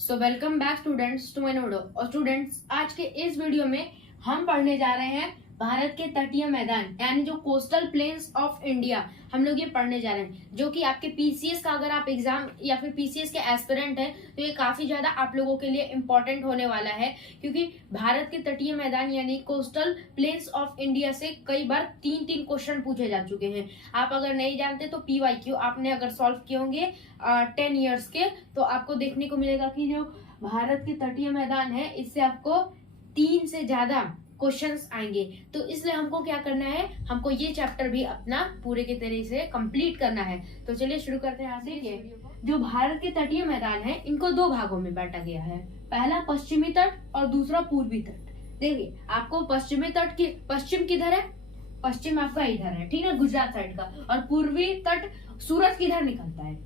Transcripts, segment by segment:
So welcome back students to my video. और students, आज के इस वीडियो में हम पढ़ने जा रहे हैं भारत के तटीय मैदान यानी जो कोस्टल प्लेन्स ऑफ इंडिया हम लोग ये पढ़ने जा रहे हैं, जो कि आपके पीसीएस का अगर आप एग्जाम या फिर पीसीएस के एस्पिरेंट हैं तो ये काफी ज्यादा आप लोगों के लिए इम्पोर्टेंट होने वाला है, क्योंकि भारत के तटीय मैदान यानी कोस्टल प्लेन्स ऑफ इंडिया से कई बार तीन क्वेश्चन पूछे जा चुके हैं। आप अगर नहीं जानते तो पीवाईक्यू आपने अगर सॉल्व किए होंगे 10 ईयर्स के, तो आपको देखने को मिलेगा कि जो भारत के तटीय मैदान है इससे आपको 3 से ज्यादा क्वेश्चंस आएंगे। तो इसलिए हमको क्या करना है, हमको ये चैप्टर भी अपना पूरे के तरीके से कंप्लीट करना है। तो चलिए शुरू करते हैं। यहाँ से जो भारत के तटीय मैदान है इनको 2 भागों में बांटा गया है, पहला पश्चिमी तट और दूसरा पूर्वी तट। देखिए आपको पश्चिमी तट की पश्चिम किधर है, पश्चिम आपका इधर है, ठीक है, गुजरात साइड का। और पूर्वी तट सूरज किधर निकलता है,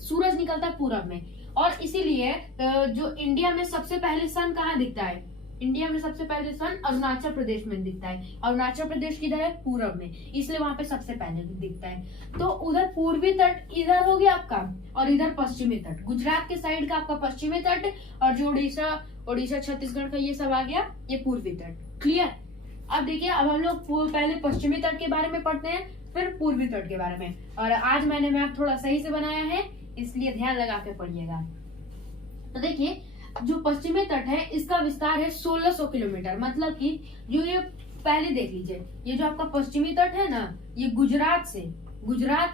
सूरज निकलता है पूरब में। और इसीलिए जो इंडिया में सबसे पहले सन कहाँ दिखता है, इंडिया में सबसे पहले सन अरुणाचल प्रदेश में दिखता है। अरुणाचल प्रदेश किधर है, पूरब में, इसलिए वहां पे सबसे पहले दिखता है। तो उधर पूर्वी तट इधर हो गया आपका, और इधर पश्चिमी तट, गुजरात के साइड का आपका पश्चिमी तट, और जो उड़ीसा छत्तीसगढ़ का ये सब आ गया ये पूर्वी तट। क्लियर। अब देखिए, अब हम लोग पहले पश्चिमी तट के बारे में पढ़ते हैं, फिर पूर्वी तट के बारे में। और आज मैंने मैप थोड़ा सही से बनाया है, इसलिए ध्यान लगा के पढ़िएगा। तो देखिए, जो पश्चिमी तट है इसका विस्तार है 1600 किलोमीटर। मतलब कि जो ये पहले देख लीजिए, ये जो आपका पश्चिमी तट है ना, ये गुजरात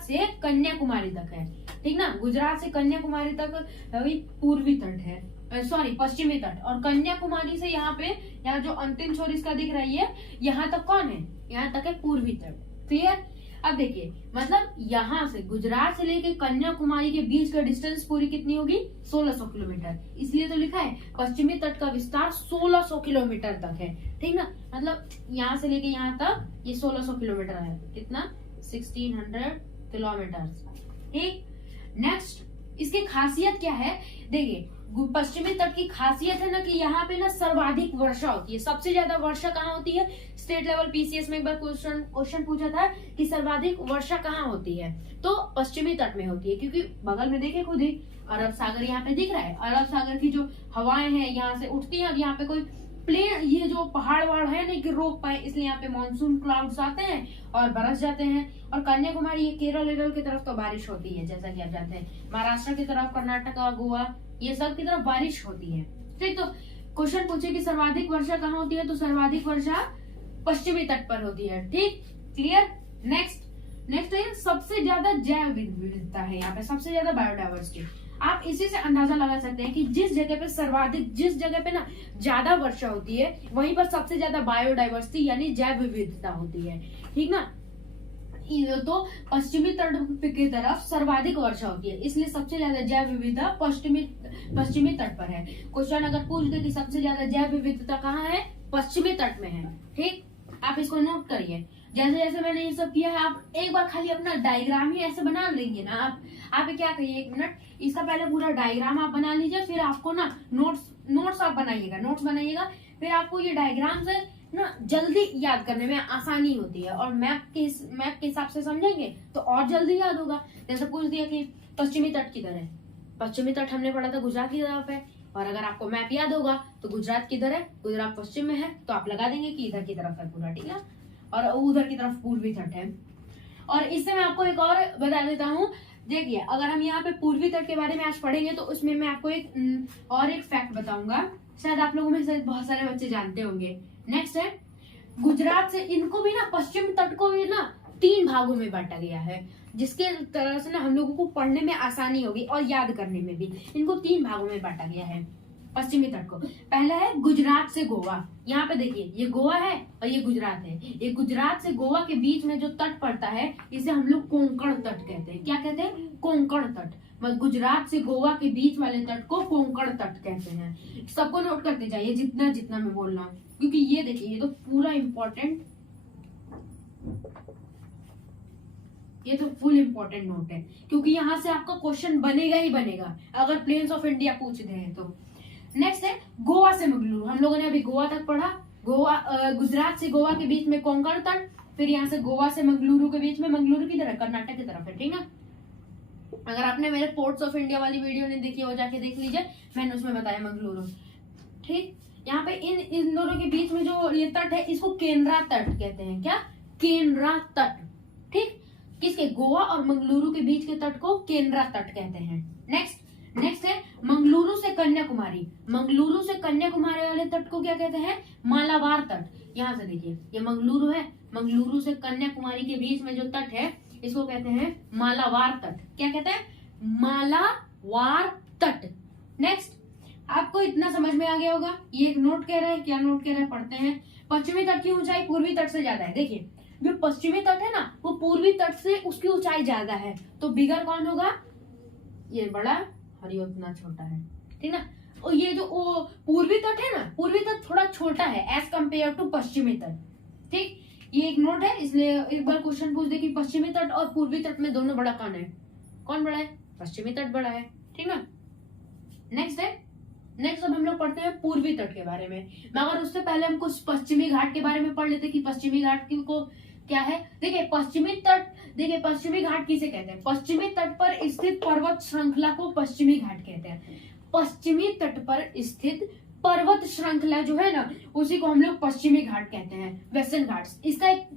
से कन्याकुमारी तक है, ठीक ना। गुजरात से कन्याकुमारी तक पूर्वी तट है, सॉरी पश्चिमी तट। और कन्याकुमारी से यहाँ जो अंतिम छोर इसका दिख रही है, यहाँ तक कौन है, यहाँ तक है पूर्वी तट। क्लियर। अब देखिए, मतलब यहाँ से गुजरात से लेके कन्याकुमारी के बीच का डिस्टेंस पूरी कितनी होगी, 1600 किलोमीटर। इसलिए तो लिखा है पश्चिमी तट का विस्तार 1600 किलोमीटर तक है, ठीक ना। मतलब यहाँ से लेके यहाँ तक ये 1600 किलोमीटर है, कितना 1600 किलोमीटर, ठीक। नेक्स्ट, इसकी खासियत क्या है, देखिए पश्चिमी तट की खासियत है ना कि यहाँ पे ना सर्वाधिक वर्षा होती है। सबसे ज्यादा वर्षा कहाँ होती है, स्टेट लेवल पीसीएस में एक बार क्वेश्चन पूछा था कि सर्वाधिक वर्षा कहाँ होती है, तो पश्चिमी तट में होती है। क्योंकि बगल में देखे खुद ही अरब सागर यहाँ पे दिख रहा है, अरब सागर की जो हवाएं हैं यहाँ से उठती हैं, और यहाँ पे कोई प्लेन, ये जो पहाड़ वहाड़ है नहीं कि रोक पाए, इसलिए यहाँ पे मानसून क्लाउड्स आते हैं और बरस जाते हैं। और कन्याकुमारी ये केरल की तरफ तो बारिश होती है, जैसा कि आप जानते हैं। महाराष्ट्र की तरफ, कर्नाटका, गोवा, ये सब की तरफ बारिश होती है, ठीक। तो क्वेश्चन पूछे कि सर्वाधिक वर्षा कहाँ होती है, तो सर्वाधिक वर्षा पश्चिमी तट पर होती है, ठीक। क्लियर। नेक्स्ट है सबसे ज्यादा जैव विविधता है, यहाँ पे सबसे ज्यादा बायोडाइवर्सिटी। आप इसी से अंदाजा लगा सकते हैं कि जिस जगह पे ना ज्यादा वर्षा होती है, वहीं पर सबसे ज्यादा बायोडाइवर्सिटी यानी जैव विविधता होती है, ठीक ना। तो पश्चिमी तट की तरफ सर्वाधिक वर्षा होती है, इसलिए सबसे ज्यादा जैव विविधता पश्चिमी तट पर है। क्वेश्चन अगर पूछ दे कि सबसे ज्यादा जैव विविधता कहाँ है, पश्चिमी तट में है, ठीक। आप इसको नोट करिए। जैसे जैसे मैंने ये सब किया है, आप एक बार खाली अपना डायग्राम ही ऐसे बना लेंगे ना। आप क्या करिए, 1 मिनट, इसका पहले पूरा डायग्राम आप बना लीजिए, फिर आपको ना नोट्स आप बनाइएगा, फिर आपको ये डायग्राम से ना जल्दी याद करने में आसानी होती है, और मैप के हिसाब से समझेंगे तो और जल्दी याद होगा। जैसे पूछ दिया कि पश्चिमी तट किधर है, पश्चिमी तट हमने पढ़ा था गुजरात की तरफ है, और अगर आपको मैप याद होगा तो गुजरात किधर है, गुजरात पश्चिम में है, तो आप लगा देंगे कि इधर की तरफ है पूरा, ठीक है, और उधर की तरफ पूर्वी तट है। और इससे मैं आपको एक और बता देता हूँ। देखिए, अगर हम यहाँ पे पूर्वी तट के बारे में आज पढ़ेंगे तो उसमें मैं आपको एक फैक्ट बताऊंगा, शायद आप लोगों में से बहुत सारे बच्चे जानते होंगे। नेक्स्ट है, गुजरात से इनको भी ना, पश्चिम तट को भी ना 3 भागों में बांटा गया है, जिसके तरह से ना हम लोगों को पढ़ने में आसानी होगी और याद करने में भी। इनको 3 भागों में बांटा गया है पश्चिमी तट को। पहला है गुजरात से गोवा, यहाँ पे देखिए ये गोवा है और ये गुजरात है। ये गुजरात से गोवा के बीच में जो तट पड़ता है इसे हम लोग कोंकण तट कहते हैं। क्या कहते हैं, कोंकण तट। गुजरात से गोवा के बीच वाले तट को कोंकण तट कहते हैं। सबको नोट करते जाइए जितना मैं बोल रहा हूँ, क्योंकि ये देखिए ये तो पूरा इम्पोर्टेंट, ये तो फुल इम्पोर्टेंट नोट है, क्योंकि यहाँ से आपका क्वेश्चन बनेगा ही बनेगा अगर प्लेन्स ऑफ इंडिया पूछ रहे हैं तो। नेक्स्ट है गोवा से मंगलुरु, हम लोगों ने अभी गोवा तक पढ़ा। गुजरात से गोवा के बीच में कोंकण तट, फिर यहाँ से गोवा से मंगलुरु के बीच में, मंगलुरु की तरफ कर्नाटक की तरफ है, ठीक ना। अगर आपने मेरे पोर्ट्स ऑफ इंडिया वाली वीडियो नहीं देखी हो जाके देख लीजिए, मैंने उसमें बताया मंगलुरु। ठीक, यहाँ पे इन दोनों के बीच में जो ये तट है इसको केनरा तट कहते हैं। क्या? केनरा तट। ठीक, किसके? गोवा और मंगलुरु के बीच के तट को केनरा तट कहते हैं। नेक्स्ट है मंगलुरु से कन्याकुमारी। मंगलुरु से कन्याकुमारी वाले तट को क्या कहते हैं? मालाबार तट। यहाँ से देखिए, ये मंगलुरु है, मंगलुरु से कन्याकुमारी के बीच में जो तट है इसको कहते हैं मालाबार तट। क्या कहते हैं? मालाबार तट। नेक्स्ट, आपको इतना समझ में आ गया होगा। ये एक नोट कह रहा है, क्या नोट कह रहा है पढ़ते हैं। पश्चिमी तट की ऊंचाई पूर्वी तट से ज्यादा है। देखिए, जो पश्चिमी तट है ना वो पूर्वी तट से उसकी ऊंचाई ज्यादा है, तो बिगर कौन होगा? ये बड़ा और ये उतना छोटा है, ठीक ना। और ये जो पूर्वी तट है ना, पूर्वी तट थोड़ा छोटा है एज कम्पेयर टू पश्चिमी तट। ठीक, ये एक नोट है, इसलिए एक बार क्वेश्चन पूछ दे कि पश्चिमी तट और पूर्वी तट में दोनों बड़ा कौन है? कौन बड़ा है? पश्चिमी तट बड़ा है, ठीक ना। नेक्स्ट अब हम लोग पढ़ते हैं पूर्वी तट के बारे में, मगर उससे पहले हम कुछ पश्चिमी घाट के बारे में पढ़ लेते कि पश्चिमी घाट को क्या है। देखिए पश्चिमी घाट किसे कहते हैं? पश्चिमी तट पर स्थित पर्वत श्रृंखला को पश्चिमी घाट कहते हैं। पश्चिमी तट पर स्थित पर्वत श्रृंखला जो है ना उसी को हम लोग पश्चिमी घाट कहते हैं, वेस्टर्न घाट्स। इसका एक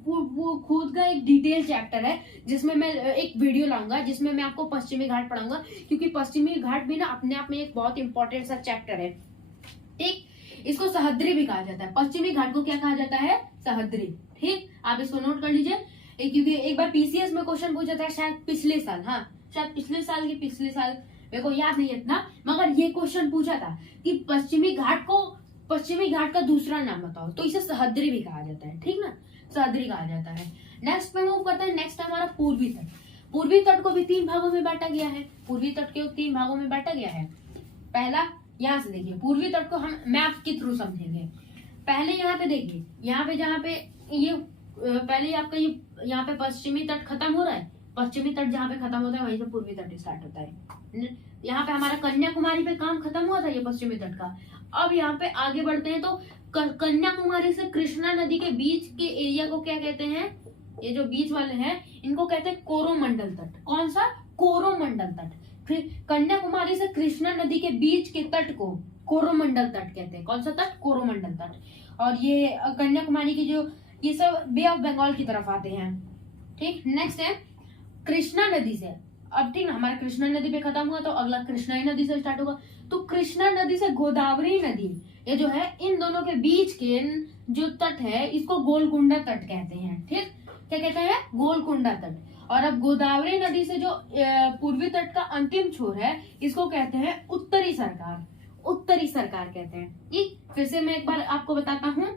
खुद का एक डिटेल चैप्टर है जिसमें मैं एक वीडियो लाऊंगा जिसमें मैं आपको पश्चिमी घाट पढ़ाऊंगा, क्योंकि पश्चिमी घाट भी ना अपने आप में एक बहुत इंपॉर्टेंट सा चैप्टर है। ठीक, इसको सह्याद्री भी कहा जाता है। पश्चिमी घाट को क्या कहा जाता है? सह्याद्री। ठीक, आप इसको नोट कर लीजिए, क्योंकि एक बार पीसीएस में क्वेश्चन पूछा था शायद पिछले साल, हाँ शायद पिछले साल मेरे को याद नहीं इतना, मगर ये क्वेश्चन पूछा था कि पश्चिमी घाट का दूसरा नाम बताओ, तो इसे सह्याद्री भी कहा जाता है। ठीक ना, सह्याद्री कहा जाता है। नेक्स्ट पे मूव करते हैं। नेक्स्ट हमारा पूर्वी तट। पूर्वी तट को भी 3 भागों में बांटा गया है। पूर्वी तट के 3 भागों में बांटा गया है। पहला, यहाँ से देखिए, पूर्वी तट को हम मैप के थ्रू समझेंगे। पहले यहाँ पे देखिए, यहाँ पे जहाँ पे ये पहले आपका ये यहाँ पे पश्चिमी तट खत्म हो रहा है, पश्चिमी तट जहाँ पे खत्म होता है वहीं से पूर्वी तट स्टार्ट होता है। यहाँ पे हमारा कन्याकुमारी पे काम खत्म हुआ था ये पश्चिमी तट का। अब यहाँ पे आगे बढ़ते हैं तो कन्याकुमारी से कृष्णा नदी के बीच के एरिया को क्या कहते हैं? ये जो बीच वाले हैं इनको कहते हैं कोरोमंडल तट। कौन सा? कोरोमंडल तट। फिर कन्याकुमारी से कृष्णा नदी के बीच के तट को कोरोमंडल तट कहते हैं। कौन सा तट? कोरोमंडल तट। और ये कन्याकुमारी की जो ये सब बे ऑफ बंगाल की तरफ आते हैं। ठीक, नेक्स्ट है कृष्णा नदी से। अब ठीक ना, हमारा कृष्णा नदी पे खत्म हुआ तो अगला कृष्णा नदी से स्टार्ट होगा। तो कृष्णा नदी से गोदावरी नदी, ये जो है इन दोनों के बीच के जो तट है इसको गोलकुंडा तट कहते हैं। ठीक, क्या कहते हैं? गोलकुंडा तट। और अब गोदावरी नदी से जो पूर्वी तट का अंतिम छोर है इसको कहते हैं उत्तरी सरकार। उत्तरी सरकार कहते हैं। ठीक, फिर से मैं एक बार आपको बताता हूँ।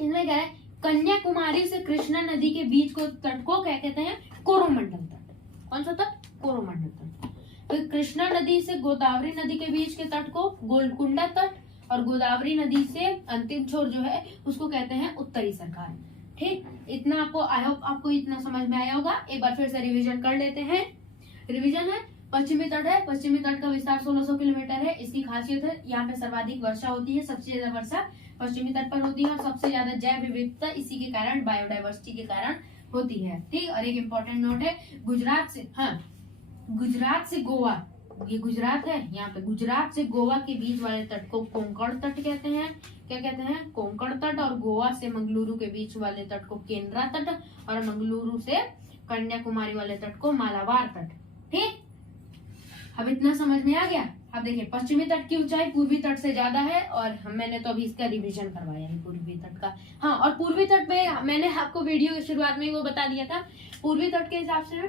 इसमें क्या है? कन्याकुमारी से कृष्णा नदी के बीच को तट को क्या कहते हैं? कोरोमंडल तट। कौन सा तट? कोरोमंडल तट। फिर कृष्णा नदी से गोदावरी नदी के बीच के तट को गोलकुंडा तट, और गोदावरी नदी से अंतिम छोर जो है उसको कहते हैं उत्तरी सरकार। ठीक, इतना आपको, आई होप आपको इतना समझ में आया होगा। एक बार फिर से रिवीजन कर लेते हैं। रिवीजन है, पश्चिमी तट है, पश्चिमी तट का विस्तार 1600 किलोमीटर है। इसकी खासियत है यहाँ पे सर्वाधिक वर्षा होती है, सबसे ज्यादा वर्षा पश्चिमी तट पर होती है, और सबसे ज्यादा जैव विविधता इसी के कारण, बायोडाइवर्सिटी के कारण होती है। ठीक, और एक इम्पोर्टेंट नोट है, गुजरात से गोवा, ये गुजरात है, यहाँ पे गुजरात से गोवा के बीच वाले तट को कोंकण तट कहते हैं। क्या कहते हैं? कोंकण तट। और गोवा से मंगलुरु के बीच वाले तट को केनरा तट, और मंगलुरु से कन्याकुमारी वाले तट को मालाबार तट। ठीक, अब इतना समझ में आ गया। अब देखिए, पश्चिमी तट की ऊंचाई पूर्वी तट से ज्यादा है, और मैंने तो अभी इसका रिवीजन करवाया है पूर्वी तट का। हाँ, और पूर्वी तट पे मैंने आपको वीडियो की शुरुआत में वो बता दिया था। पूर्वी तट के हिसाब से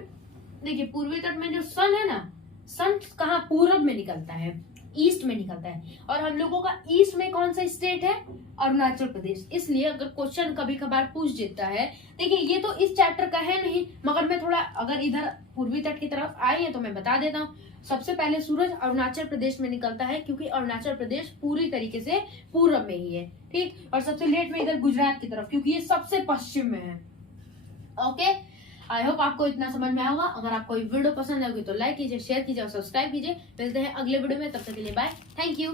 देखिए, पूर्वी तट में जो सन है ना, सन कहाँ? पूरब में निकलता है, ईस्ट में निकलता है। और हम लोगों का ईस्ट में कौन सा स्टेट है? अरुणाचल प्रदेश। इसलिए अगर क्वेश्चन कभी कभार पूछ देता है, देखिए ये तो इस चैप्टर का है नहीं, मगर मैं थोड़ा अगर इधर पूर्वी तट की तरफ आई है तो मैं बता देता हूँ। सबसे पहले सूरज अरुणाचल प्रदेश में निकलता है, क्योंकि अरुणाचल प्रदेश पूरी तरीके से पूरब में ही है। ठीक, और सबसे लेट में इधर गुजरात की तरफ, क्योंकि ये सबसे पश्चिम में है। ओके, आई होप आपको इतना समझ में आएगा। अगर आपको ये वीडियो पसंद आएगी तो लाइक कीजिए, शेयर कीजिए और सब्सक्राइब कीजिए। मिलते हैं अगले वीडियो में, तब तक के लिए बाय, थैंक यू।